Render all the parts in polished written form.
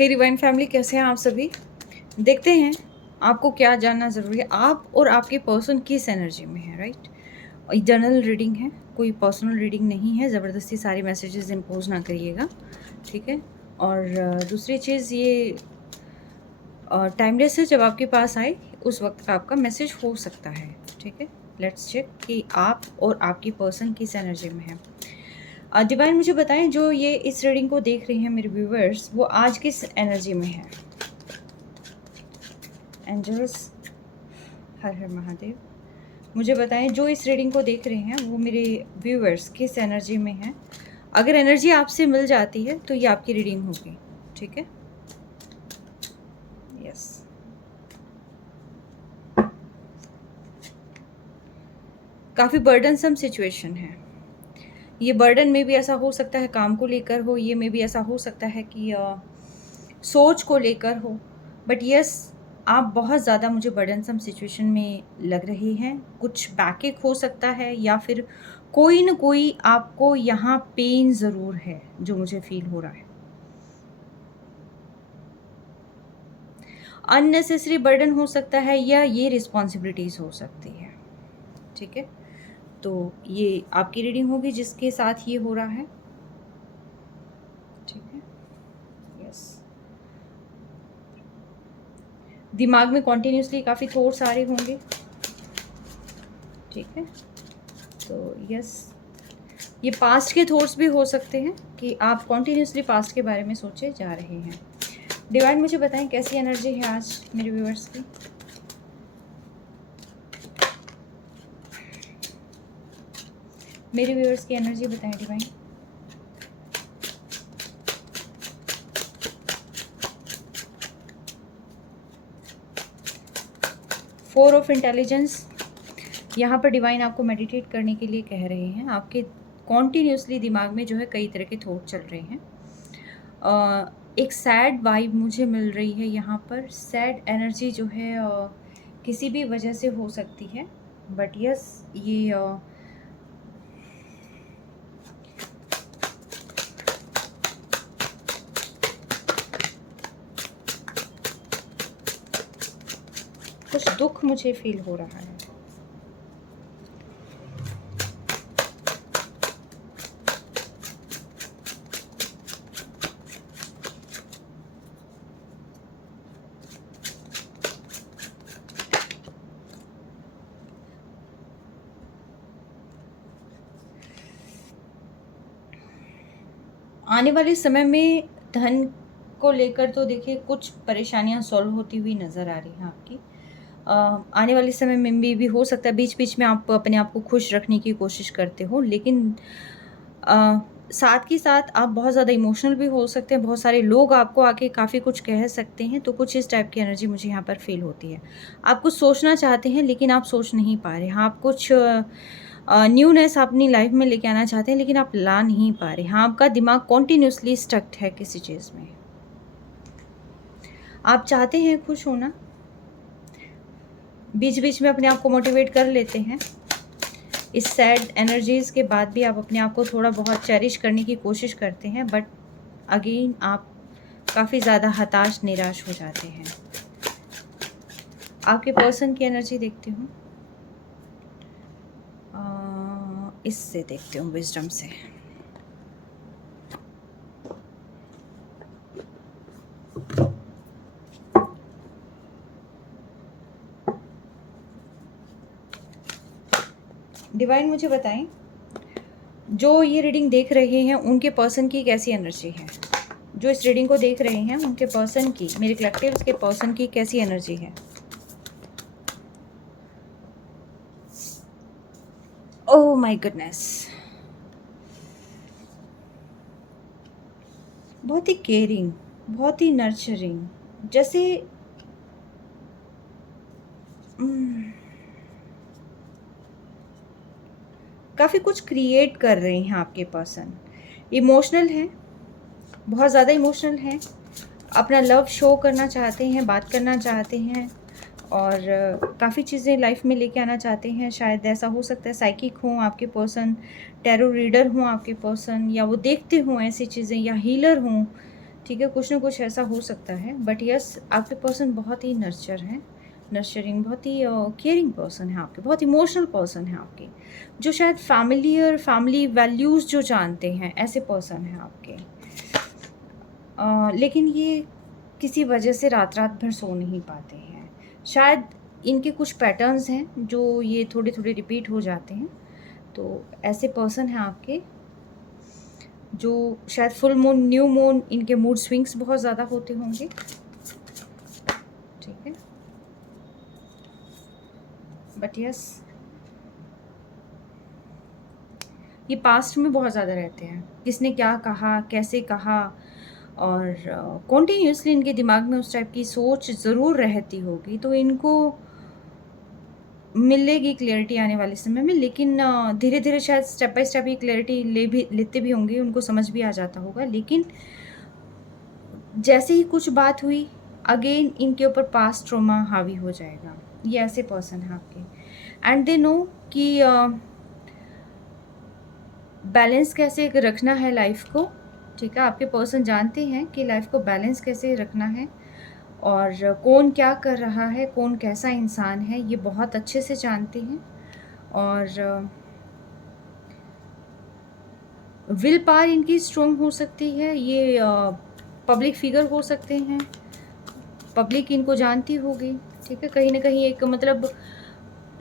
हे divine family, कैसे हैं आप सभी। देखते हैं आपको क्या जानना ज़रूरी है। आप और आपके पर्सन किस एनर्जी में है, राइट। जनरल रीडिंग है, कोई पर्सनल रीडिंग नहीं है। ज़बरदस्ती सारे मैसेजेस इम्पोज ना करिएगा, ठीक है। और दूसरी चीज़ ये टाइमलेस है, जब आपके पास आए उस वक्त का आपका मैसेज हो सकता है, ठीक है। लेट्स चेक कि आप और आपकी पर्सन किस एनर्जी में है। डिवाइन मुझे बताएं, जो ये इस रीडिंग को देख रहे हैं मेरे व्यूवर्स, वो आज किस एनर्जी में है। एंजल्स, हर हर महादेव, मुझे बताएं जो इस रीडिंग को देख रहे हैं वो मेरे व्यूवर्स किस एनर्जी में हैं। अगर एनर्जी आपसे मिल जाती है तो ये आपकी रीडिंग होगी, ठीक है। यस, काफ़ी बर्डनसम सिचुएशन है। ये बर्डन में भी ऐसा हो सकता है काम को लेकर हो, ये में भी ऐसा हो सकता है कि सोच को लेकर हो। बट यस, आप बहुत ज़्यादा मुझे बर्डनसम सिचुएशन में लग रही हैं। कुछ बैकएक हो सकता है या फिर कोई न कोई आपको यहाँ पेन ज़रूर है जो मुझे फील हो रहा है। अननेसेसरी बर्डन हो सकता है या ये रिस्पॉन्सिबिलिटीज़ हो सकती है, ठीक है। तो ये आपकी रीडिंग होगी जिसके साथ ये हो रहा है, ठीक है। यस, दिमाग में कॉन्टीन्यूसली काफ़ी थॉट्स आ रहे होंगे, ठीक है। तो यस, ये पास्ट के थॉट्स भी हो सकते हैं कि आप कॉन्टीन्यूसली पास्ट के बारे में सोचे जा रहे हैं। डिवाइन मुझे बताएं कैसी एनर्जी है आज मेरे व्यूअर्स की। मेरे व्यूअर्स की एनर्जी बताएं डिवाइन। फोर ऑफ इंटेलिजेंस, यहाँ पर डिवाइन आपको मेडिटेट करने के लिए कह रहे हैं। आपके कॉन्टीन्यूसली दिमाग में जो है कई तरह के थॉट चल रहे हैं। एक सैड वाइब मुझे मिल रही है यहाँ पर। सैड एनर्जी जो है किसी भी वजह से हो सकती है, बट यस ये कुछ दुख मुझे फील हो रहा है। आने वाले समय में धन को लेकर तो देखिए कुछ परेशानियां सॉल्व होती हुई नज़र आ रही हैं आपकी। आने वाले समय में भी हो सकता है बीच बीच में आप अपने आप को खुश रखने की कोशिश करते हो, लेकिन साथ के साथ आप बहुत ज़्यादा इमोशनल भी हो सकते हैं। बहुत सारे लोग आपको आके काफ़ी कुछ कह सकते हैं, तो कुछ इस टाइप की एनर्जी मुझे यहाँ पर फील होती है। आप कुछ सोचना चाहते हैं लेकिन आप सोच नहीं पा रहे हैं। आप कुछ न्यूनेस अपनी लाइफ में लेके आना चाहते हैं लेकिन आप ला नहीं पा रहे। हाँ, आपका दिमाग कॉन्टीन्यूसली स्टक्ड है किसी चीज़ में। आप चाहते हैं खुश होना, बीच बीच में अपने आप को मोटिवेट कर लेते हैं। इस सैड एनर्जीज़ के बाद भी आप अपने आप को थोड़ा बहुत चेरिश करने की कोशिश करते हैं, बट अगेन आप काफ़ी ज़्यादा हताश निराश हो जाते हैं। आपके पर्सन की एनर्जी देखती हूँ, इससे देखते हूँ विजडम से। डिवाइन मुझे बताएं, जो ये रीडिंग देख रहे हैं उनके पर्सन की कैसी एनर्जी है। जो इस रीडिंग को देख रहे हैं उनके पर्सन की, मेरे कलेक्टिव्स के पर्सन की कैसी एनर्जी है। ओह माय गुडनेस, बहुत ही केयरिंग, बहुत ही नर्चरिंग, जैसे काफ़ी कुछ क्रिएट कर रहे हैं आपके पर्सन। इमोशनल हैं, बहुत ज़्यादा इमोशनल हैं, अपना लव शो करना चाहते हैं, बात करना चाहते हैं और काफ़ी चीज़ें लाइफ में लेके आना चाहते हैं। शायद ऐसा हो सकता है साइकिक हों आपके पर्सन, टैरो रीडर हों आपके पर्सन, या वो देखते हों ऐसी चीज़ें, या हीलर हों, ठीक है, कुछ ना कुछ ऐसा हो सकता है, बट यस आपके पर्सन बहुत ही नर्चरिंग, बहुत ही केयरिंग पर्सन है आपके, बहुत इमोशनल पर्सन है आपके, जो शायद फैमिली वैल्यूज़ जो जानते हैं, ऐसे पर्सन हैं आपके। लेकिन ये किसी वजह से रात रात भर सो नहीं पाते हैं। शायद इनके कुछ पैटर्न्स हैं जो ये थोड़े थोड़े रिपीट हो जाते हैं। तो ऐसे पर्सन हैं आपके जो शायद फुल मून, न्यू मून, इनके मूड स्विंग्स बहुत ज़्यादा होते होंगे। ठीक है, बट यस ये पास्ट में बहुत ज़्यादा रहते हैं, किसने क्या कहा, कैसे कहा, और कॉन्टीन्यूसली इनके दिमाग में उस टाइप की सोच ज़रूर रहती होगी। तो इनको मिलेगी क्लैरिटी आने वाले समय में, लेकिन धीरे धीरे शायद स्टेप बाय स्टेप ये क्लैरिटी लेते भी होंगे, उनको समझ भी आ जाता होगा। लेकिन जैसे ही कुछ बात हुई, अगेन इनके ऊपर पास्ट ट्रॉमा हावी हो जाएगा। ये ऐसे पर्सन है आपके, एंड दे नो कि बैलेंस कैसे रखना है लाइफ को। ठीक है, आपके पर्सन जानते हैं कि लाइफ को बैलेंस कैसे रखना है, और कौन क्या कर रहा है, कौन कैसा इंसान है, ये बहुत अच्छे से जानते हैं। और विल पावर इनकी स्ट्रॉन्ग हो सकती है। ये पब्लिक फिगर हो सकते हैं, पब्लिक इनको जानती होगी। ठीक है, कहीं ना कहीं एक मतलब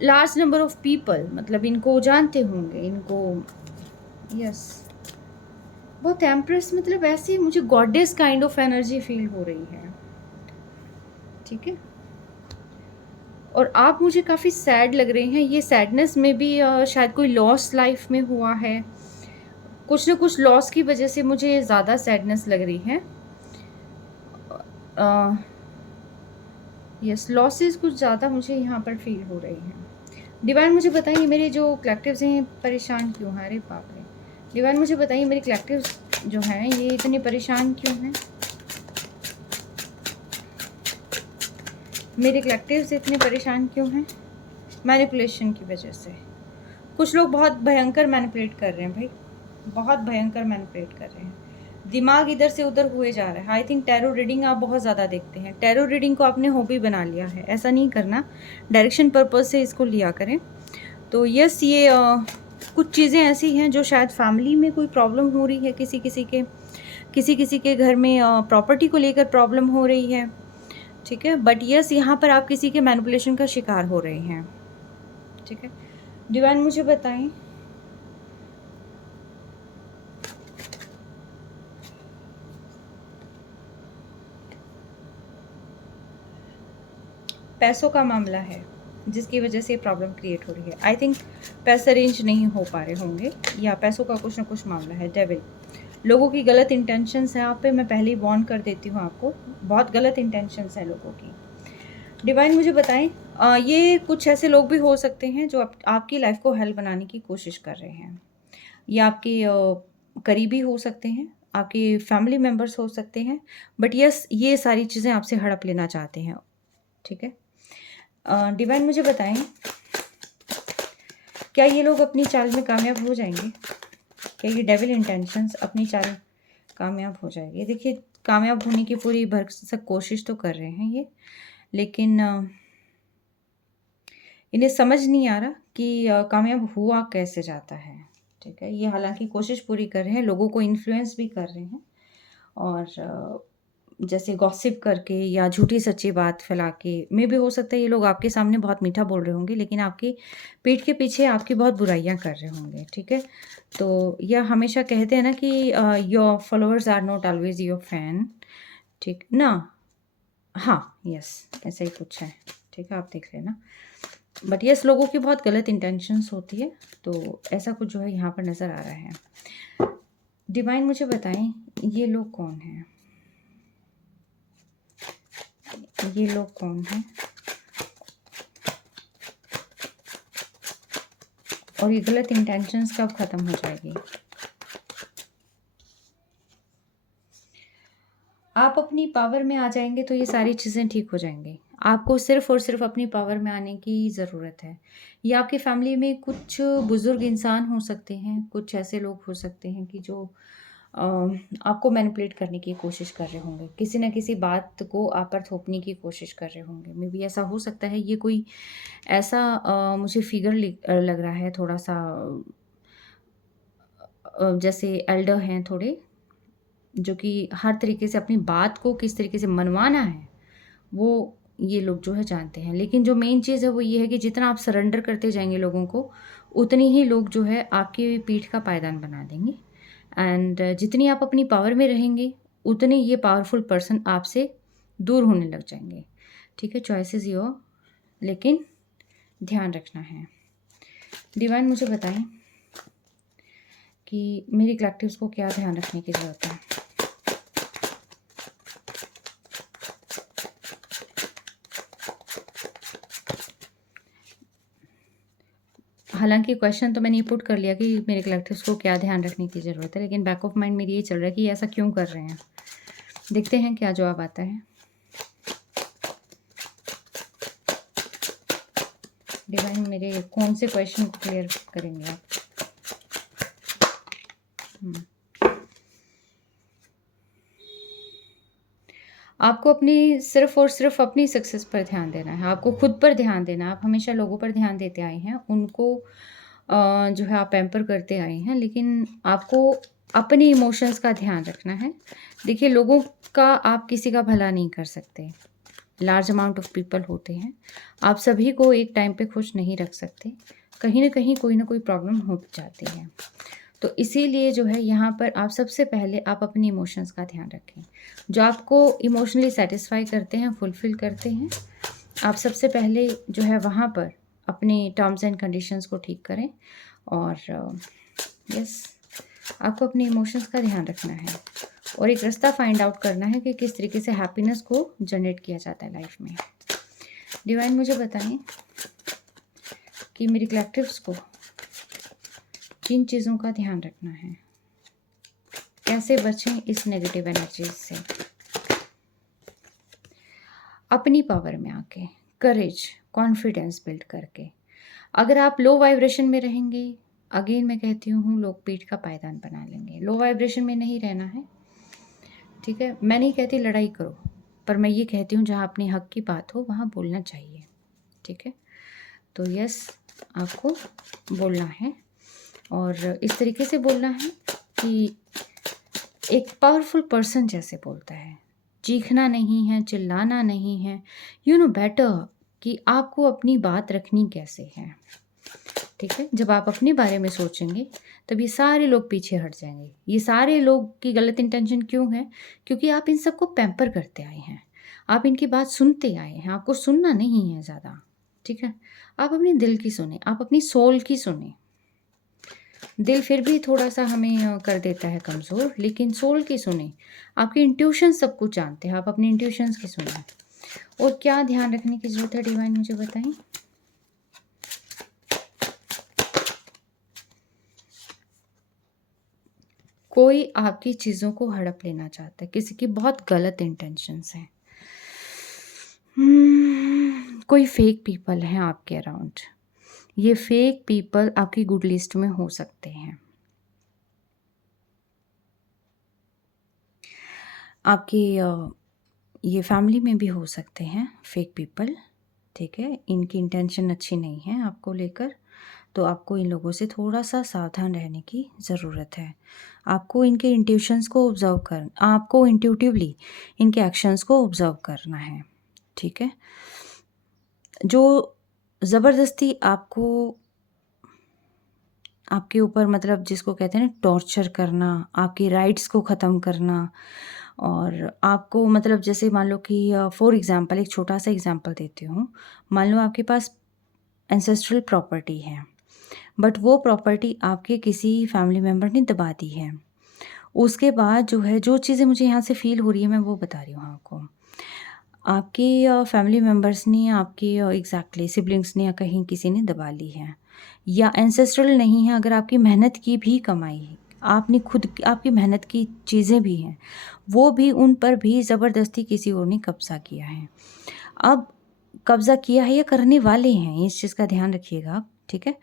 लार्ज नंबर ऑफ पीपल मतलब इनको जानते होंगे इनको। यस, बहुत एम्प्रेस, मतलब ऐसे मुझे goddess kind of energy feel हो रही है। ठीक है, और आप मुझे काफ़ी सैड लग रहे हैं। ये सैडनेस में भी शायद कोई लॉस लाइफ में हुआ है, कुछ ना कुछ लॉस की वजह से मुझे ज़्यादा सैडनेस लग रही है। यस, लॉसेस कुछ ज़्यादा मुझे यहाँ पर फील हो रही हैं। डिवाइन मुझे बताइए मेरे जो कलेक्टिव्स हैं परेशान क्यों हैं? अरे बाप रे, डिवाइन मुझे बताइए मेरे कलेक्टिव्स जो हैं ये इतने परेशान क्यों हैं? मेरे कलेक्टिव्स इतने परेशान क्यों हैं? मैनिपुलेशन की वजह से। कुछ लोग बहुत भयंकर मैनिपुलेट कर रहे हैं भाई, बहुत भयंकर मैनिपुलेट कर रहे हैं। दिमाग इधर से उधर हुए जा रहा है। आई थिंक टैरो रीडिंग आप बहुत ज़्यादा देखते हैं। टैरो रीडिंग को आपने हॉबी बना लिया है, ऐसा नहीं करना, डायरेक्शन पर्पज से इसको लिया करें। तो यस, ये कुछ चीज़ें ऐसी हैं जो शायद फैमिली में कोई प्रॉब्लम हो रही है, किसी के घर में प्रॉपर्टी को लेकर प्रॉब्लम हो रही है। ठीक है, बट यस यहाँ पर आप किसी के मैनिपुलेशन का शिकार हो रहे हैं। ठीक है, डिवाइन मुझे बताएं पैसों का मामला है जिसकी वजह से प्रॉब्लम क्रिएट हो रही है। आई थिंक पैसे अरेंज नहीं हो पा रहे होंगे, या पैसों का कुछ ना कुछ मामला है। डेविल, लोगों की गलत इंटेंशंस हैं आप पे, मैं पहले ही वार्न कर देती हूँ आपको, बहुत गलत इंटेंशंस हैं लोगों की। डिवाइन मुझे बताएं ये कुछ ऐसे लोग भी हो सकते हैं जो आपकी लाइफ को हेल बनाने की कोशिश कर रहे हैं। ये आपके करीबी हो सकते हैं, आपके फैमिली मेम्बर्स हो सकते हैं, बट यस ये सारी चीज़ें आपसे हड़प लेना चाहते हैं। ठीक है, डिवाइन मुझे बताएं क्या ये लोग अपनी चाल में कामयाब हो जाएंगे? क्या ये डेविल इंटेंशंस अपनी चाल कामयाब हो जाएगी? देखिए, कामयाब होने की पूरी भरसक कोशिश तो कर रहे हैं ये, लेकिन इन्हें समझ नहीं आ रहा कि कामयाब हुआ कैसे जाता है। ठीक है, ये हालांकि कोशिश पूरी कर रहे हैं, लोगों को इन्फ्लुएंस भी कर रहे हैं, और जैसे गॉसिप करके या झूठी सच्ची बात फैला के, मे भी हो सकता है ये लोग आपके सामने बहुत मीठा बोल रहे होंगे, लेकिन आपकी पीठ के पीछे आपकी बहुत बुराइयां कर रहे होंगे। ठीक है, तो यह हमेशा कहते हैं ना कि your followers are not always your fan. ठीक ना? हाँ, यस, ऐसा ही कुछ है। ठीक है, आप देख लेना। बट यस, लोगों की बहुत गलत इंटेंशंस होती है, तो ऐसा कुछ जो है यहाँ पर नज़र आ रहा है। डिवाइन मुझे बताएं ये लोग कौन हैं? ये लोग कौन हैं और ये गलत इंटेंशंस कब ख़त्म हो जाएगी? आप अपनी पावर में आ जाएंगे तो ये सारी चीज़ें ठीक हो जाएंगी। आपको सिर्फ़ और सिर्फ अपनी पावर में आने की ज़रूरत है। या आपकी फैमिली में कुछ बुज़ुर्ग इंसान हो सकते हैं, कुछ ऐसे लोग हो सकते हैं कि जो आपको मैनिपुलेट करने की कोशिश कर रहे होंगे, किसी न किसी बात को आप पर थोपने की कोशिश कर रहे होंगे। मे बी ऐसा हो सकता है, ये कोई ऐसा मुझे फिगर लग रहा है थोड़ा-सा, जैसे एल्डर हैं थोड़े, जो कि हर तरीके से अपनी बात को किस तरीके से मनवाना है, वो ये लोग जो है जानते हैं। लेकिन जो मेन चीज़ है वो ये है कि जितना आप सरेंडर करते जाएँगे लोगों को, उतनी ही लोग जो है आपकी पीठ का पायदान बना देंगे। एंड जितनी आप अपनी पावर में रहेंगे, उतने ये पावरफुल पर्सन आपसे दूर होने लग जाएँगे। ठीक है? चॉइस इज़ योर, लेकिन ध्यान रखना है। डिवाइन मुझे बताएँ कि मेरे कलेक्टिव्स को क्या ध्यान रखने की ज़रूरत है? हालाँकि क्वेश्चन तो मैंने ये पुट कर लिया कि मेरे कलेक्टिव्स को क्या ध्यान रखने की ज़रूरत है, लेकिन बैक ऑफ माइंड मेरी ये चल रहा है कि ये ऐसा क्यों कर रहे हैं? देखते हैं क्या जवाब आता है। डिवाइन मेरे कौन से क्वेश्चन को क्लियर करेंगे आप? आपको अपनी सिर्फ़ और सिर्फ़ अपनी सक्सेस पर ध्यान देना है, आपको खुद पर ध्यान देना है। आप हमेशा लोगों पर ध्यान देते आए हैं, उनको जो है आप पैम्पर करते आए हैं, लेकिन आपको अपने इमोशंस का ध्यान रखना है। देखिए, लोगों का आप किसी का भला नहीं कर सकते। लार्ज अमाउंट ऑफ पीपल होते हैं, आप सभी को एक टाइम पे खुश नहीं रख सकते। कहीं न कहीं कोई ना कोई प्रॉब्लम हो जाती है। तो इसीलिए जो है यहाँ पर आप सबसे पहले आप अपने इमोशंस का ध्यान रखें। जो आपको इमोशनली सैटिस्फाई करते हैं, फुलफ़िल करते हैं, आप सबसे पहले जो है वहाँ पर अपने टर्म्स एंड कंडीशंस को ठीक करें। और यस, आपको अपने इमोशंस का ध्यान रखना है और एक रास्ता फाइंड आउट करना है कि किस तरीके से हैप्पीनेस को जनरेट किया जाता है लाइफ में। डिवाइन मुझे बताएं कि मेरे कलेक्टिव्स को किन चीज़ों का ध्यान रखना है, कैसे बचें इस नेगेटिव एनर्जीज से। अपनी पावर में आके, करेज, कॉन्फिडेंस बिल्ड करके। अगर आप लो वाइब्रेशन में रहेंगे, अगेन मैं कहती हूँ, लोग पीठ का पायदान बना लेंगे। लो वाइब्रेशन में नहीं रहना है, ठीक है? मैं नहीं कहती लड़ाई करो, पर मैं ये कहती हूँ जहाँ अपने हक की बात हो वहाँ बोलना चाहिए, ठीक है? तो यस, आपको बोलना है और इस तरीके से बोलना है कि एक पावरफुल पर्सन जैसे बोलता है। चीखना नहीं है, चिल्लाना नहीं है। यू नो बेटर कि आपको अपनी बात रखनी कैसे है, ठीक है? जब आप अपने बारे में सोचेंगे तब ये सारे लोग पीछे हट जाएंगे। ये सारे लोग की गलत इंटेंशन क्यों है? क्योंकि आप इन सबको पैम्पर करते आए हैं, आप इनकी बात सुनते आए हैं, आपको सुनना नहीं है ज़्यादा, ठीक है? आप अपने दिल की सुने, आप अपनी सोल की सुने। दिल फिर भी थोड़ा-सा हमें कर देता है कमज़ोर, लेकिन सोल की सुने। आपके इंट्यूशन सब कुछ जानते हैं, आप अपने इंट्यूशंस की सुने। और क्या ध्यान रखने की ज़रूरत है, डिवाइन मुझे बताएं? कोई आपकी चीज़ों को हड़प लेना चाहता है, किसी की बहुत गलत इंटेंशंस हैं। कोई फेक पीपल हैं आपके अराउंड। ये फेक पीपल आपकी गुड लिस्ट में हो सकते हैं। आपकी ये फैमिली में भी हो सकते हैं फेक पीपल, ठीक है? इनकी इंटेंशन अच्छी नहीं है आपको लेकर, तो आपको इन लोगों से थोड़ा-सा सावधान रहने की ज़रूरत है। आपको इनके इंट्यूशंस को ऑब्ज़र्व आपको इंट्यूटिवली इनके एक्शंस को ऑब्ज़र्व करना है, ठीक है? जो ज़बरदस्ती आपको आपके ऊपर, मतलब जिसको कहते हैं ना टॉर्चर करना, आपके राइट्स को ख़त्म करना, और आपको मतलब जैसे मान लो कि फॉर एग्ज़ाम्पल एक छोटा-सा एग्ज़ाम्पल देती हूँ। मान लो आपके पास एंसेस्ट्रल प्रॉपर्टी है, बट वो प्रॉपर्टी आपके किसी फैमिली मेंबर ने दबा दी है। उसके बाद जो है, जो चीज़ें मुझे यहाँ से फ़ील हो रही है मैं वो बता रही हूँ आपको। आपके फैमिली मेंबर्स ने, आपके एग्ज़ैक्टली सिबलिंग्स ने या कहीं किसी ने दबा ली है, या एंसेस्ट्रल नहीं है, अगर आपकी मेहनत की भी कमाई है, आपने खुद आपकी मेहनत की चीज़ें भी हैं, वो भी उन पर भी ज़बरदस्ती किसी और ने कब्ज़ा किया है। अब कब्ज़ा किया है या करने वाले हैं, इस चीज़ का ध्यान रखिएगा। ठीक है।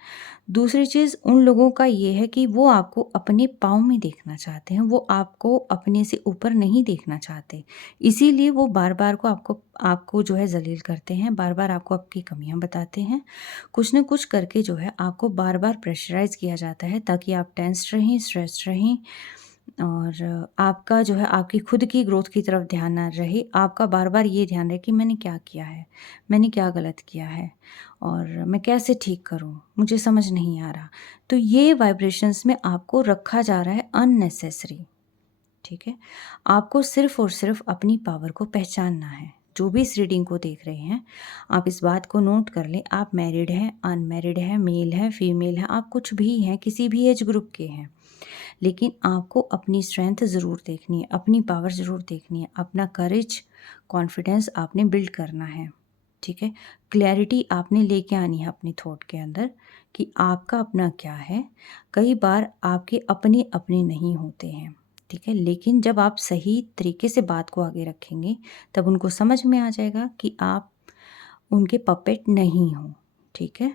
दूसरी चीज़ उन लोगों का ये है कि वो आपको अपने पाँव में देखना चाहते हैं, वो आपको अपने से ऊपर नहीं देखना चाहते। इसीलिए वो बार-बार को आपको आपको जो है ज़लील करते हैं, बार-बार आपको आपकी कमियाँ बताते हैं। कुछ न कुछ करके जो है आपको बार-बार प्रेशराइज़ किया जाता है ताकि आप टेंस्ड रहें, स्ट्रेस्ड रहें और आपका जो है आपकी खुद की ग्रोथ की तरफ ध्यान ना रहे। आपका बार-बार ये ध्यान रहे कि मैंने क्या किया है? मैंने क्या गलत किया है? और मैं कैसे ठीक करूँ? मुझे समझ नहीं आ रहा। तो ये वाइब्रेशंस में आपको रखा जा रहा है अननेसेसरी, ठीक है? आपको सिर्फ़ और सिर्फ़ अपनी पावर को पहचानना है। जो भी इस रीडिंग को देख रहे हैं, आप इस बात को नोट कर लें, आप मैरिड हैं, अनमैरिड हैं, मेल हैं, फीमेल हैं, आप कुछ भी हैं, किसी भी एज ग्रुप के हैं। लेकिन आपको अपनी स्ट्रेंथ ज़रूर देखनी है, अपनी पावर ज़रूर देखनी है, अपना करेज, कॉन्फिडेंस आपने बिल्ड करना है, ठीक है? क्लैरिटी आपने लेके आनी है अपनी थॉट के अंदर कि आपका अपना क्या है। कई बार आपके अपने नहीं होते हैं, ठीक है? लेकिन जब आप सही तरीके से बात को आगे रखेंगे, तब उनको समझ में आ जाएगा कि आप उनके पपेट नहीं हो, ठीक है?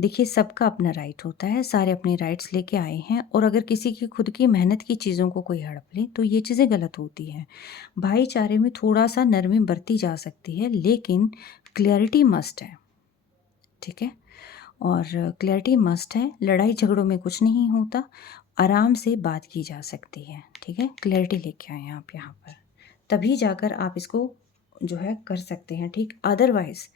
देखिए सबका अपना राइट होता है, सारे अपने राइट्स लेके आए हैं और अगर किसी की खुद की मेहनत की चीज़ों को कोई हड़प ले तो ये चीज़ें गलत होती हैं। भाईचारे में थोड़ा-सा नरमी बरती जा सकती है लेकिन क्लैरिटी मस्ट है, ठीक है? और क्लैरिटी मस्ट है, लड़ाई झगड़ों में कुछ नहीं होता, आराम से बात की जा सकती है, ठीक है? क्लैरिटी लेके आएँ आप यहाँ पर, तभी जाकर आप इसको जो है कर सकते हैं, ठीक? अदरवाइज़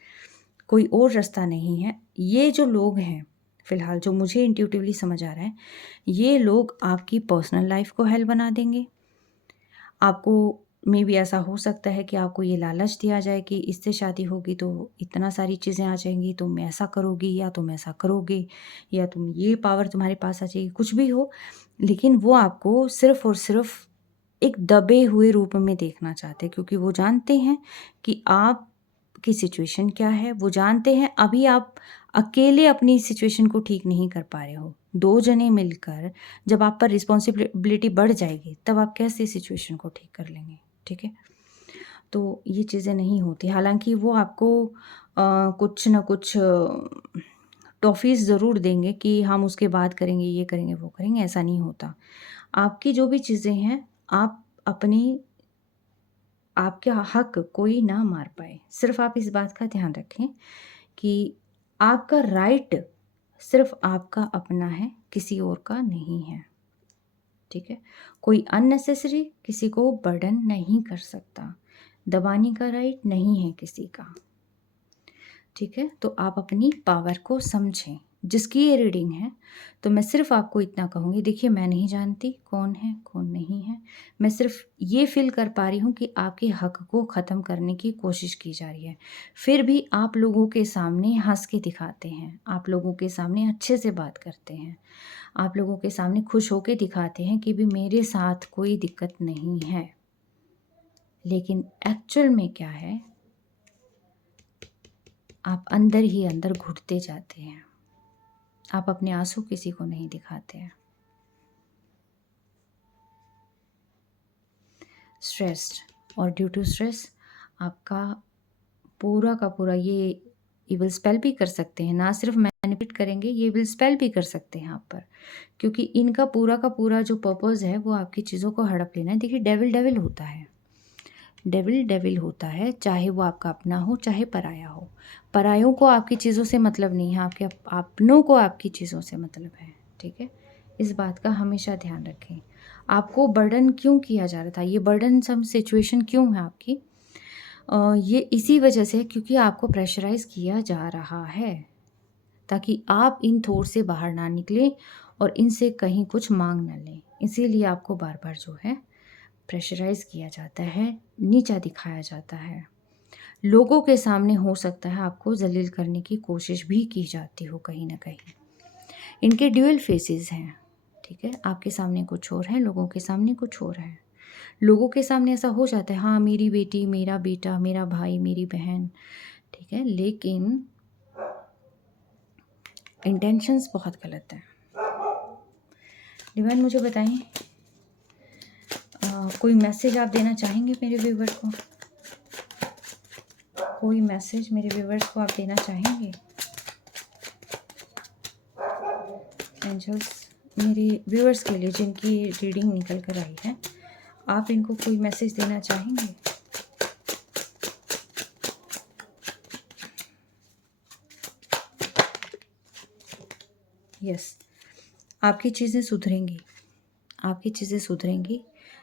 कोई और रास्ता नहीं है। ये जो लोग हैं, फ़िलहाल जो मुझे इंट्यूटिवली समझ आ रहा है, ये लोग आपकी पर्सनल लाइफ़ को हेल बना देंगे। आपको मेबी ऐसा हो सकता है कि आपको ये लालच दिया जाए कि इससे शादी होगी तो इतना सारी चीज़ें आ जाएँगी, तुम ऐसा करोगी या तुम ऐसा करोगे या तुम ये पावर तुम्हारे पास आ जाएगी, कुछ भी हो। लेकिन वो आपको सिर्फ़ और सिर्फ़ एक दबे हुए रूप में देखना चाहते हैं क्योंकि वो जानते हैं कि आपकी सिचुएशन क्या है। वो जानते हैं अभी आप अकेले अपनी सिचुएशन को ठीक नहीं कर पा रहे हो। 2 जने मिलकर जब आप पर रिस्पॉन्सिबिलिटी बढ़ जाएगी, तब आप कैसे सिचुएशन को ठीक कर लेंगे, ठीक है? तो ये चीज़ें नहीं होती। हालाँकि वो आपको कुछ न कुछ टॉफ़ीज़ ज़रूर देंगे कि हम उसके बाद करेंगे, ये करेंगे, वो करेंगे, ऐसा नहीं होता। आपकी जो भी चीज़ें हैं, आप अपनी आपका हक कोई ना मार पाए। सिर्फ़ आप इस बात का ध्यान रखें कि आपका राइट सिर्फ़ आपका अपना है, किसी और का नहीं है, ठीक है? कोई अननेसेसरी किसी को बर्डन नहीं कर सकता। दबाने का राइट नहीं है किसी का, ठीक है? तो आप अपनी पावर को समझें। जिसकी ये रीडिंग है, तो मैं सिर्फ़ आपको इतना कहूँगी देखिए मैं नहीं जानती कौन है, कौन नहीं है। मैं सिर्फ़ ये फ़ील कर पा रही हूँ कि आपके हक को ख़त्म करने की कोशिश की जा रही है। फिर भी आप लोगों के सामने हँस के दिखाते हैं, आप लोगों के सामने अच्छे से बात करते हैं, आप लोगों के सामने खुश होके दिखाते हैं कि भी मेरे साथ कोई दिक्कत नहीं है। लेकिन एक्चुअल में क्या है, आप अंदर ही अंदर घुटते जाते हैं। आप अपने आँसू किसी को नहीं दिखाते हैं। स्ट्रेस्ड और ड्यू टू स्ट्रेस आपका पूरा का पूरा ये इविल स्पेल भी कर सकते हैं, ना सिर्फ मैनिपुलेट करेंगे, ये इविल स्पेल भी कर सकते हैं आप पर क्योंकि इनका पूरा का पूरा जो पर्पस है वो आपकी चीज़ों को हड़प लेना है। देखिए डेविल डेविल होता है, डेविल डेविल होता है, चाहे वो आपका अपना हो चाहे पराया हो। परायों को आपकी चीज़ों से मतलब नहीं है, आपके अपनों को आपकी चीज़ों से मतलब है, ठीक है? इस बात का हमेशा ध्यान रखें। आपको बर्डन क्यों किया जा रहा था, ये बर्डनसम सिचुएशन क्यों है आपकी? ये इसी वजह से क्योंकि आपको प्रेशराइज़ किया जा रहा है, ताकि आप इन थॉट से बाहर ना निकलें और इनसे कहीं कुछ माँग ना लें। इसीलिए आपको बार-बार जो है प्रेशराइज़ किया जाता है, नीचा दिखाया जाता है। लोगों के सामने हो सकता है आपको ज़लील करने की कोशिश भी की जाती हो कहीं न कहीं। इनके ड्यूअल फेसेस हैं, ठीक है? आपके सामने कुछ और है, लोगों के सामने कुछ और है। लोगों के सामने ऐसा हो जाता है, हाँ, मेरी बेटी, मेरा बेटा, मेरा भाई, मेरी बहन, ठीक है? लेकिन इंटेंशंस बहुत गलत हैं। डिवाइन मुझे बताएँ कोई मैसेज आप देना चाहेंगे मेरे व्यूअर को? कोई मैसेज मेरे व्यूअर्स को आप देना चाहेंगे? एंजल्स मेरे व्यूअर्स के लिए जिनकी रीडिंग निकल कर आई है, आप इनको कोई मैसेज देना चाहेंगे? यस, आपकी चीज़ें सुधरेंगी, आपकी चीज़ें सुधरेंगी,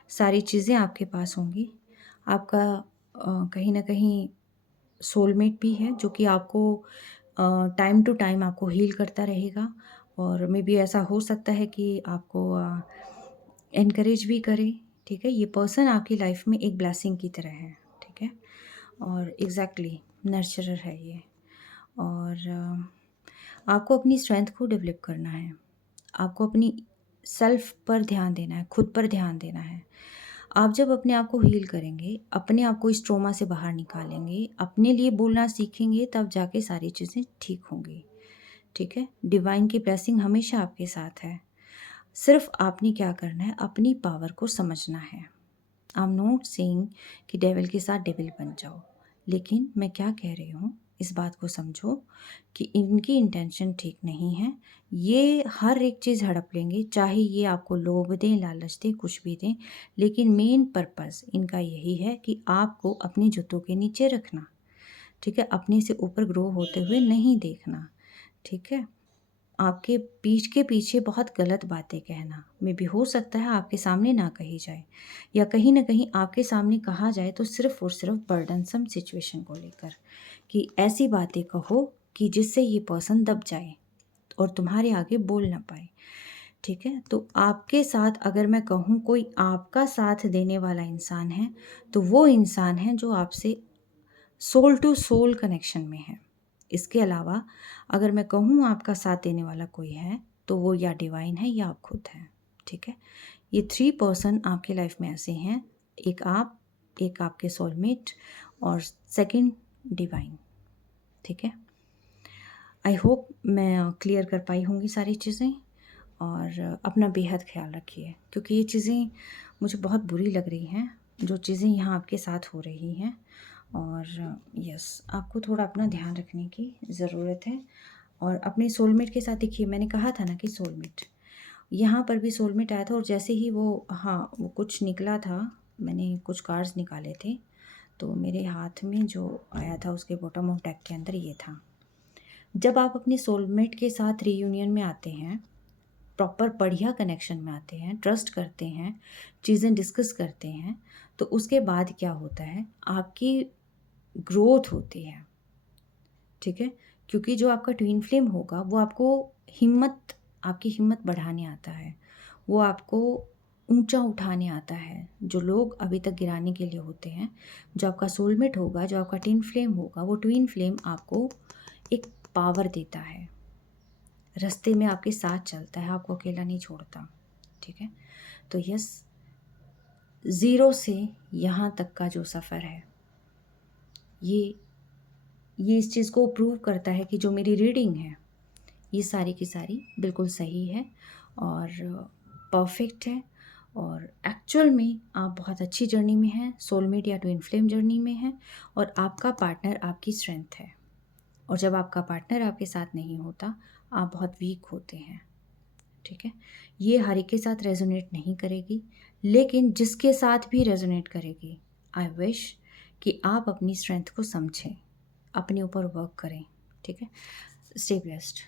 सारी चीज़ें आपके पास होंगी। आपका कहीं न कहीं सोलमेट भी है जो कि आपको टाइम टू टाइम आपको हील करता रहेगा, और मे बी ऐसा हो सकता है कि आपको एनकरेज भी करे, ठीक है? ये पर्सन आपकी लाइफ में एक ब्लेसिंग की तरह है, ठीक है? और एग्ज़ैक्टली नर्चरर है ये। और आपको अपनी स्ट्रेंथ को डेवलप करना है, आपको अपनी सेल्फ पर ध्यान देना है, खुद पर ध्यान देना है। आप जब अपने आप को हील करेंगे, अपने आप को इस ट्रॉमा से बाहर निकालेंगे, अपने लिए बोलना सीखेंगे, तब जाके सारी चीज़ें ठीक होंगी, ठीक है? डिवाइन की ब्लेसिंग हमेशा आपके साथ है। सिर्फ आपने क्या करना है, अपनी पावर को समझना है। आई एम नॉट सेइंग कि डेविल के साथ डेविल बन जाओ, लेकिन मैं क्या कह रही हूँ, इस बात को समझो कि इनकी इंटेंशन ठीक नहीं है। ये हर एक चीज़ हड़प लेंगे, चाहे ये आपको लोभ दें, लालच दें, कुछ भी दें, लेकिन मेन पर्पस इनका यही है कि आपको अपनी जूतों के नीचे रखना, ठीक है? अपने से ऊपर ग्रो होते हुए नहीं देखना, ठीक है? आपके पीठ के पीछे बहुत गलत बातें कहना, मे बी हो सकता है आपके सामने ना कही जाए, या कहीं न कहीं आपके सामने कहा जाए तो सिर्फ़ और सिर्फ़ बर्डनसम सिचुएशन को लेकर, कि ऐसी बातें कहो कि जिससे ये पर्सन दब जाए और तुम्हारे आगे बोल ना पाए, ठीक है? तो आपके साथ अगर मैं कहूँ कोई आपका साथ देने वाला इंसान है, तो वो इंसान है जो आपसे सोल टू सोल कनेक्शन में है। इसके अलावा अगर मैं कहूँ आपका साथ देने वाला कोई है, तो वो या डिवाइन है या आप खुद हैं, ठीक है? ये 3 पर्सन आपके लाइफ में ऐसे हैं, एक आपके सोलमेट और सेकंड डिवाइन, ठीक है? आई होप मैं क्लियर कर पाई होंगी सारी चीज़ें, और अपना बेहद ख्याल रखिए, क्योंकि ये चीज़ें मुझे बहुत बुरी लग रही हैं, जो चीज़ें यहाँ आपके साथ हो रही हैं। और यस, आपको थोड़ा अपना ध्यान रखने की ज़रूरत है। और अपने सोलमेट के साथ देखिए, मैंने कहा था ना कि सोलमेट, यहाँ पर भी सोलमेट आया था, और जैसे ही वो कुछ निकला था, मैंने कुछ कार्ड्स निकाले थे, तो मेरे हाथ में जो आया था उसके बॉटम ऑफ डेक के अंदर ये था। जब आप अपने सोलमेट के साथ रीयूनियन में आते हैं, प्रॉपर बढ़िया कनेक्शन में आते हैं, ट्रस्ट करते हैं, चीज़ें डिस्कस करते हैं, तो उसके बाद क्या होता है, आपकी ग्रोथ होती है, ठीक है? क्योंकि जो आपका ट्विन फ्लेम होगा वो आपकी हिम्मत बढ़ाने आता है, वो आपको ऊंचा उठाने आता है, जो लोग अभी तक गिराने के लिए होते हैं। जो आपका सोलमेट होगा, जो आपका ट्विन फ्लेम होगा, वो ट्विन फ्लेम आपको एक पावर देता है, रास्ते में आपके साथ चलता है, आपको अकेला नहीं छोड़ता, ठीक है? तो यस, ज़ीरो से यहाँ तक का जो सफ़र है, ये इस चीज़ को प्रूव करता है कि जो मेरी रीडिंग है, ये सारी की सारी बिल्कुल सही है और परफेक्ट है, और एक्चुअल में आप बहुत अच्छी जर्नी में हैं, सोलमेट या ट्विन फ्लेम जर्नी में हैं, और आपका पार्टनर आपकी स्ट्रेंथ है। और जब आपका पार्टनर आपके साथ नहीं होता, आप बहुत वीक होते हैं, ठीक है? ये हर एक के साथ रेजोनेट नहीं करेगी, लेकिन जिसके साथ भी रेजोनेट करेगी, आई विश कि आप अपनी स्ट्रेंथ को समझें, अपने ऊपर वर्क करें, ठीक है? Stay blessed.